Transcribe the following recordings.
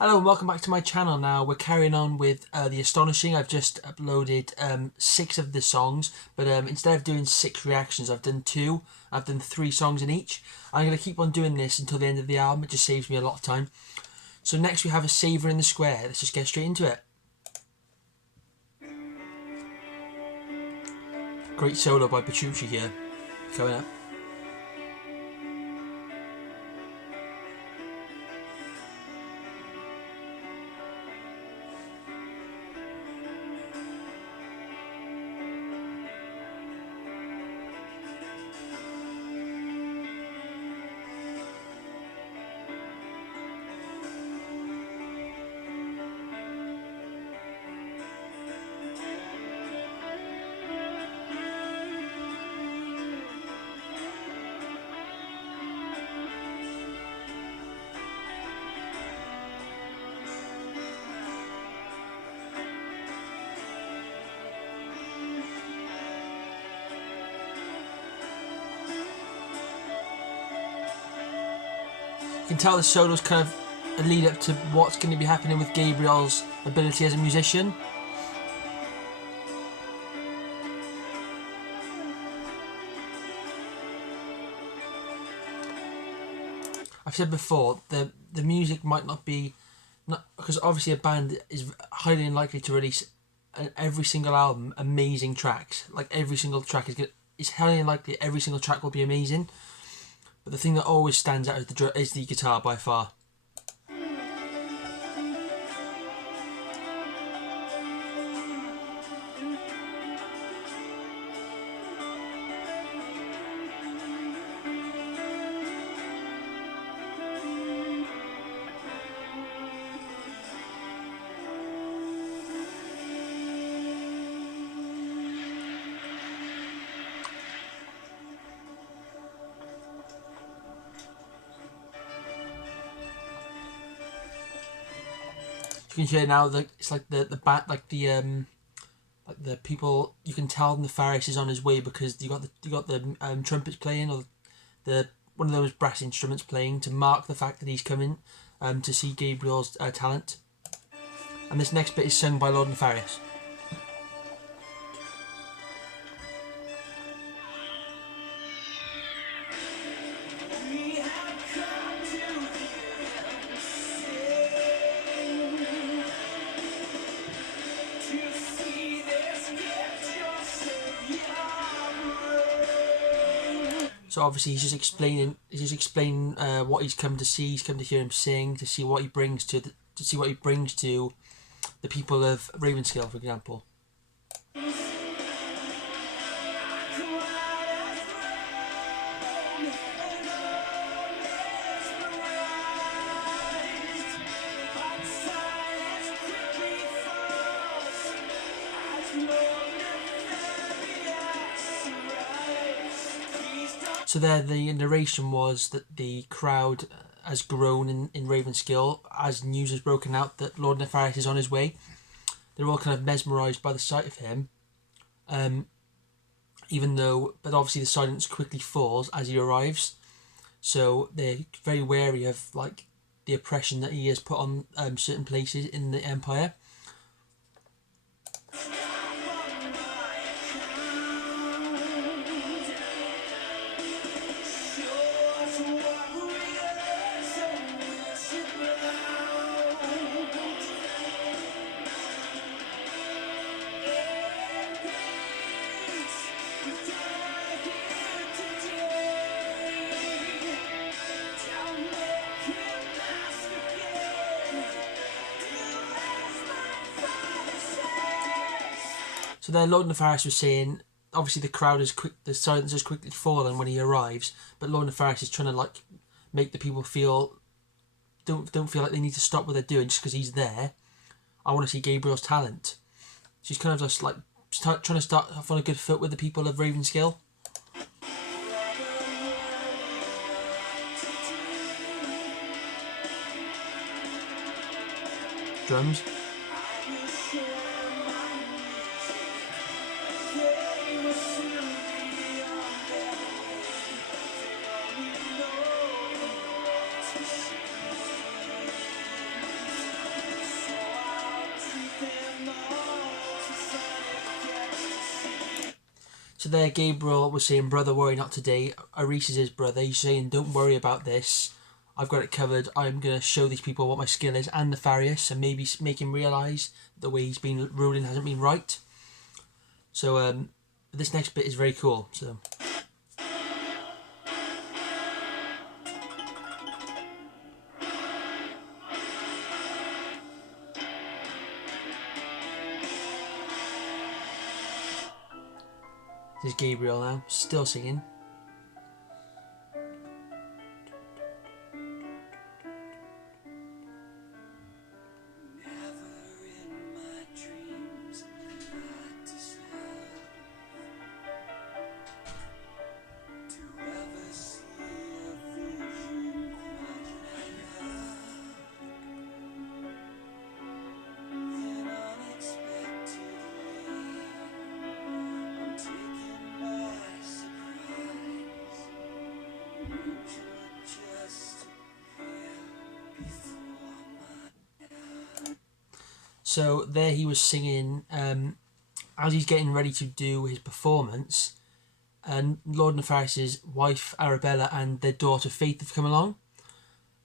Hello and welcome back to my channel. Now we're carrying on with the astonishing. I've just uploaded 6 of the songs, but instead of doing 6 reactions, I've done 2. I've done 3 songs in each. I'm going to keep on doing this until the end of the album. It just saves me a lot of time. So next we have A Saver in the Square. Let's just get straight into it. Great solo by Petrucci here, coming up. You can tell the solo's kind of a lead up to what's going to be happening with Gabriel's ability as a musician. I've said before, the music might not be, because obviously a band is highly unlikely to release every single album amazing tracks. Like every single track is highly unlikely every single track will be amazing. But the thing that always stands out is the guitar by far. You can hear now that it's like the bat, like the people, you can tell the Faris is on his way because you got the trumpets playing, or the one of those brass instruments playing to mark the fact that he's coming to see Gabriel's talent. And this next bit is sung by Lord and Faris. So obviously he's just explaining what he's come to see. He's come to hear him sing, to see what he brings to the people of Ravenskill, for example. So there, the narration was that the crowd has grown in Ravenskill as news has broken out that Lord Nefaris is on his way. They're all kind of mesmerised by the sight of him, but obviously the silence quickly falls as he arrives. So they're very wary of like the oppression that he has put on certain places in the empire. So there, Lord Nefaris was saying, obviously the silence has quickly fallen when he arrives, but Lord Nefaris is trying to like make the people feel, don't feel like they need to stop what they're doing just because he's there. I want to see Gabriel's talent. She's kind of just like trying to start off on a good foot with the people of Ravenskill. Drums. So there, Gabriel was saying, "Brother, worry not today." Aris is his brother. He's saying, "Don't worry about this. I've got it covered. I'm going to show these people what my skill is," and Nefarious, and maybe make him realise the way he's been ruling hasn't been right. So this next bit is very cool. So. This is Gabriel now, still singing. So there he was singing as he's getting ready to do his performance, and Lord Nefarious's wife Arabella and their daughter Faythe have come along.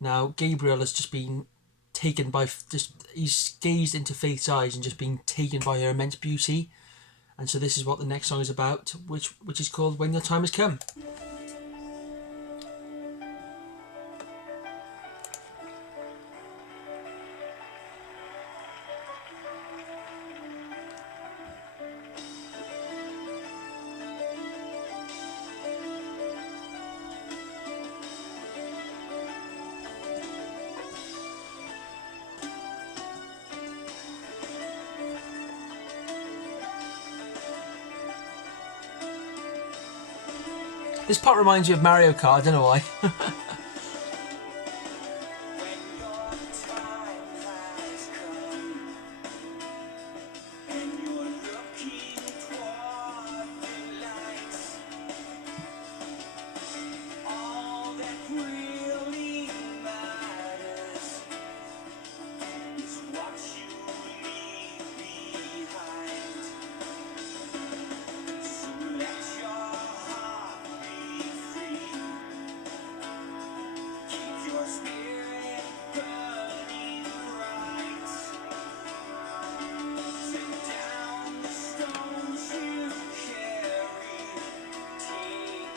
Now Gabriel has just been taken by he's gazed into Faythe's eyes and just been taken by her immense beauty, and so this is what the next song is about, which is called "When Your Time Has Come." This part reminds me of Mario Kart, I don't know why.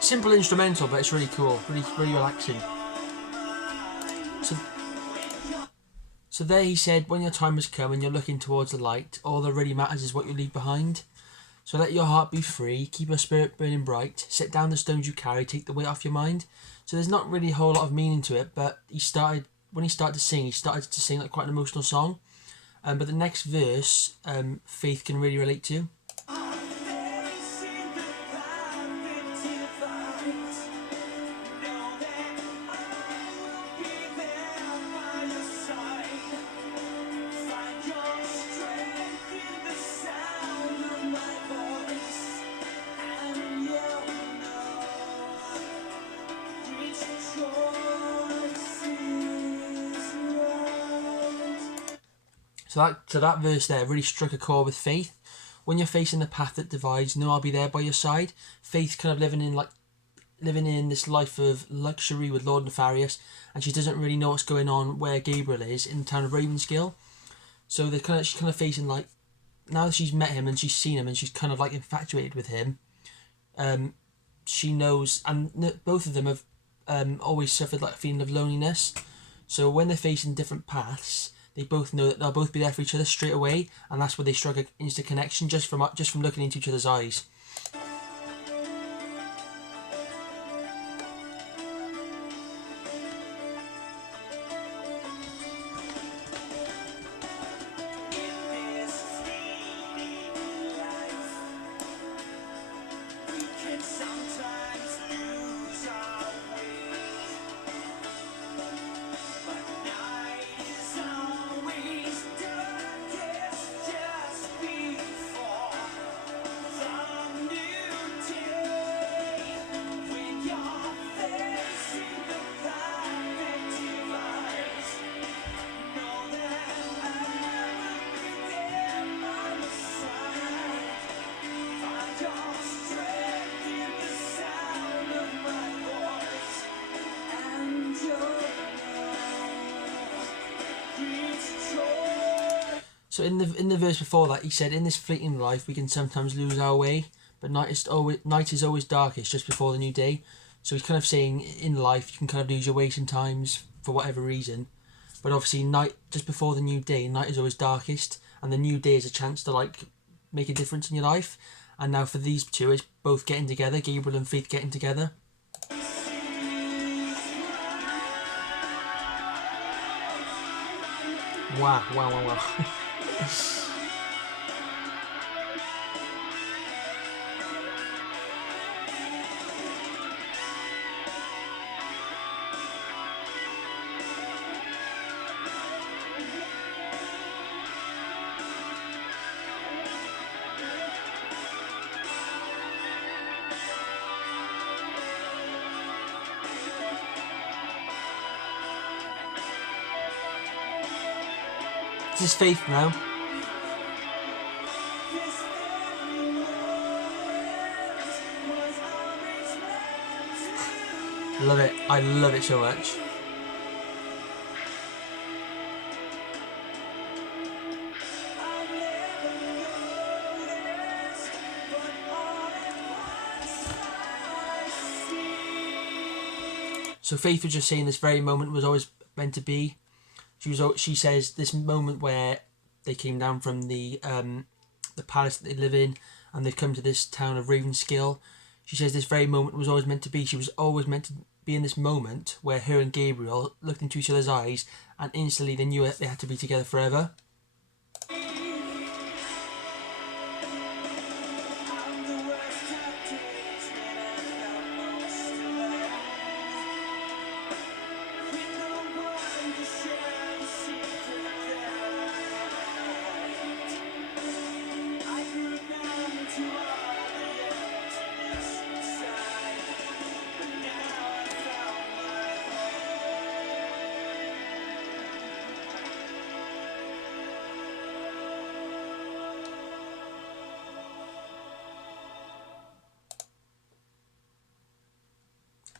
Simple instrumental, but it's really cool, really relaxing. So there he said, "When your time has come and you're looking towards the light, all that really matters is what you leave behind. So let your heart be free, keep your spirit burning bright, set down the stones you carry, take the weight off your mind." So there's not really a whole lot of meaning to it, but when he started to sing like quite an emotional song. But the next verse, Faythe can really relate to. So that verse there really struck a chord with Faythe. When you're facing the path that divides, know I'll be there by your side. Faythe's kind of living in this life of luxury with Lord Nefarious, and she doesn't really know what's going on where Gabriel is in the town of Ravensgill. So she's kind of facing like, now that she's met him and she's seen him and she's kind of like infatuated with him. She knows, and both of them have always suffered like a feeling of loneliness. So when they're facing different paths, they both know that they'll both be there for each other straight away, and that's where they strike an instant connection just from looking into each other's eyes. So in the verse before that, he said, "In this fleeting life, we can sometimes lose our way, but night is always darkest just before the new day." So he's kind of saying in life you can kind of lose your way sometimes for whatever reason, but obviously night just before the new day, night is always darkest, and the new day is a chance to like make a difference in your life. And now for these two, it's both getting together, Gabriel and Faythe getting together. Wow, wow, wow, wow. This is Faythe now. Love it. I love it so much. So Faythe was just saying this very moment was always meant to be. She says this moment where they came down from the palace that they live in, and they've come to this town of Ravenskill. She says this very moment was always meant to be. She was always meant to be in this moment where her and Gabriel looked into each other's eyes, and instantly they knew they had to be together forever.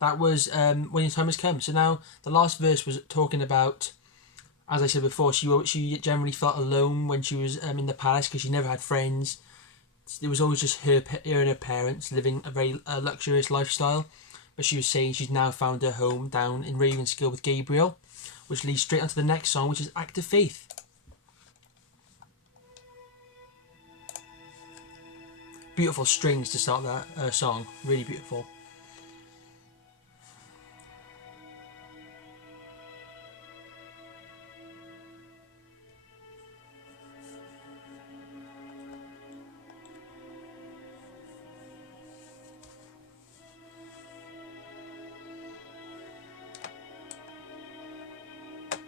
That was When Your Time Has Come. So now the last verse was talking about, as I said before, she generally felt alone when she was in the palace because she never had friends. It was always just her and her parents living a very luxurious lifestyle. But she was saying she's now found her home down in Ravenskill with Gabriel, which leads straight onto the next song, which is Act of Faith. Beautiful strings to start that song. Really beautiful.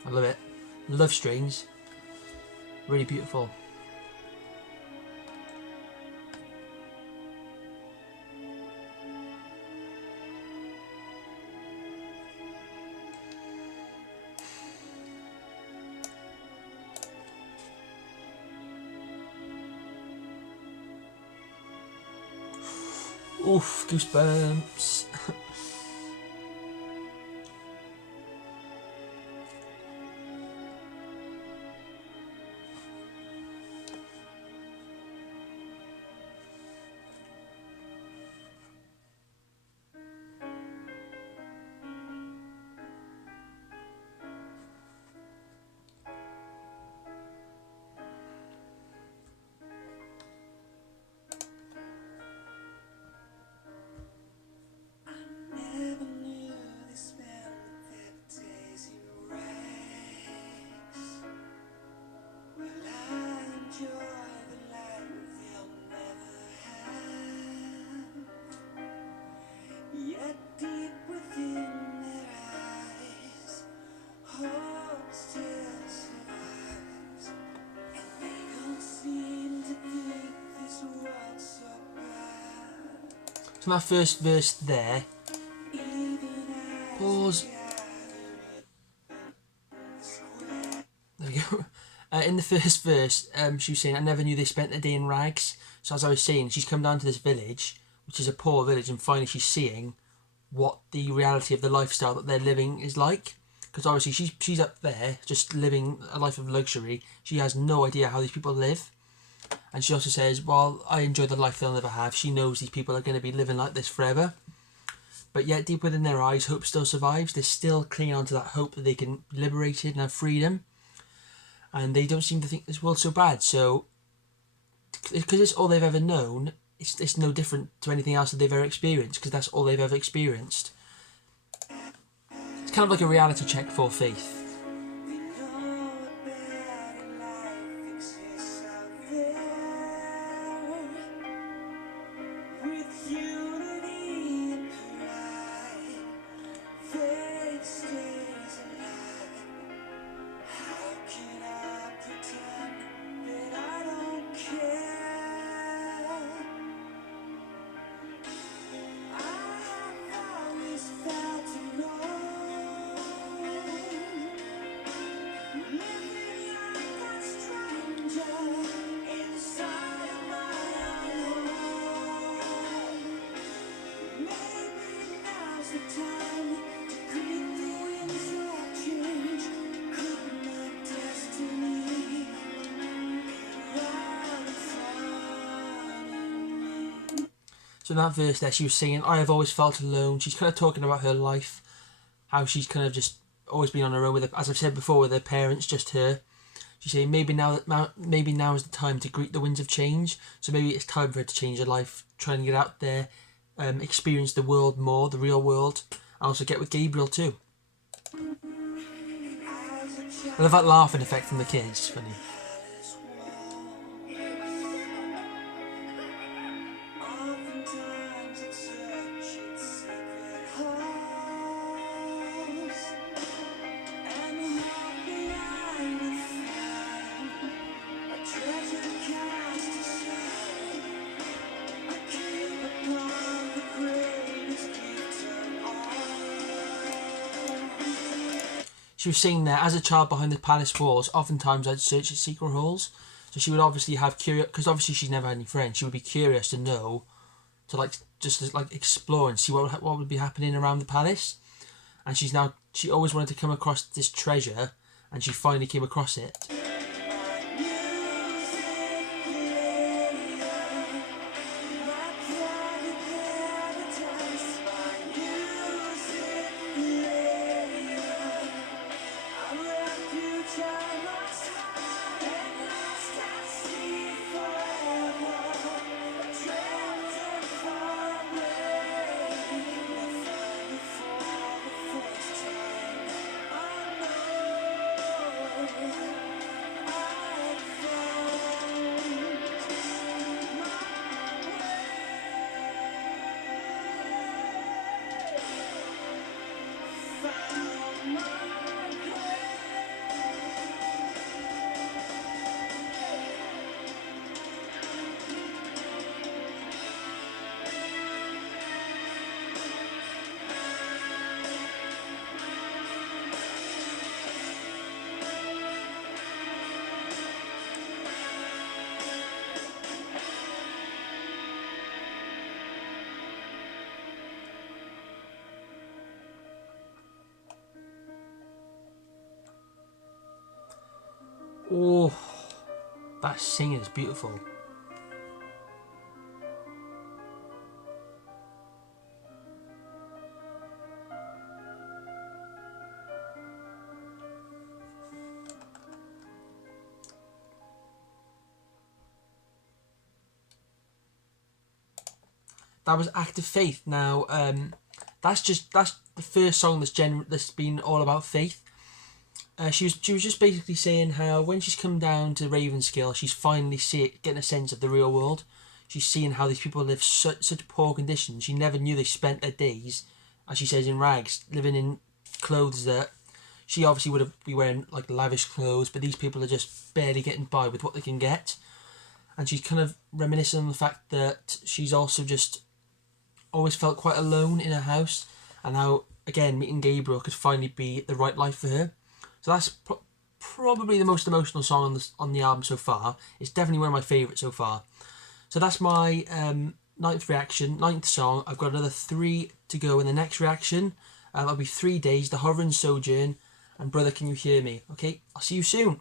I love it. Love strings. Really beautiful. Oof, goosebumps. So that first verse there, pause. There we go. In the first verse, she was saying, "I never knew they spent a day in rags." So as I was saying, she's come down to this village, which is a poor village, and finally she's seeing what the reality of the lifestyle that they're living is like. because obviously she's up there just living a life of luxury. She has no idea how these people live. And she also says, well, I enjoy the life they'll never have. She knows these people are going to be living like this forever. But yet, deep within their eyes, hope still survives. They're still clinging on to that hope that they can be liberated and have freedom. And they don't seem to think this world's so bad. So, because it's all they've ever known, it's no different to anything else that they've ever experienced, because that's all they've ever experienced. It's kind of like a reality check for Faith. So in that verse there, she was singing, I have always felt alone. She's kind of talking about her life, how she's kind of just always been on her own with her, as I've said before, with her parents, just her. She's saying maybe now is the time to greet the winds of change. So maybe it's time for her to change her life, try and get out there, experience the world more, the real world, and also get with Gabriel too. I love that laughing effect from the kids. It's funny. She was saying there, as a child behind the palace walls, oftentimes I'd search at secret halls. So she would obviously have because obviously she's never had any friends. She would be curious to know, to just explore and see what would be happening around the palace. And she always wanted to come across this treasure, and she finally came across it. Oh, that singing is beautiful. That was Act of Faith. Now, that's the first song that's been all about faith. She was just basically saying how when she's come down to Ravenskill, she's finally getting a sense of the real world. She's seeing how these people live such poor conditions. She never knew they spent their days, as she says, in rags, living in clothes that she obviously would be wearing like lavish clothes, but these people are just barely getting by with what they can get. And she's kind of reminiscing on the fact that she's also just always felt quite alone in her house, and how again meeting Gabriel could finally be the right life for her. So that's probably the most emotional song on the album so far. It's definitely one of my favourites so far. So that's my ninth song. I've got another 3 to go in the next reaction. That'll be 3 Days, The Hovering Sojourn, and brother, can you hear me? Okay, I'll see you soon.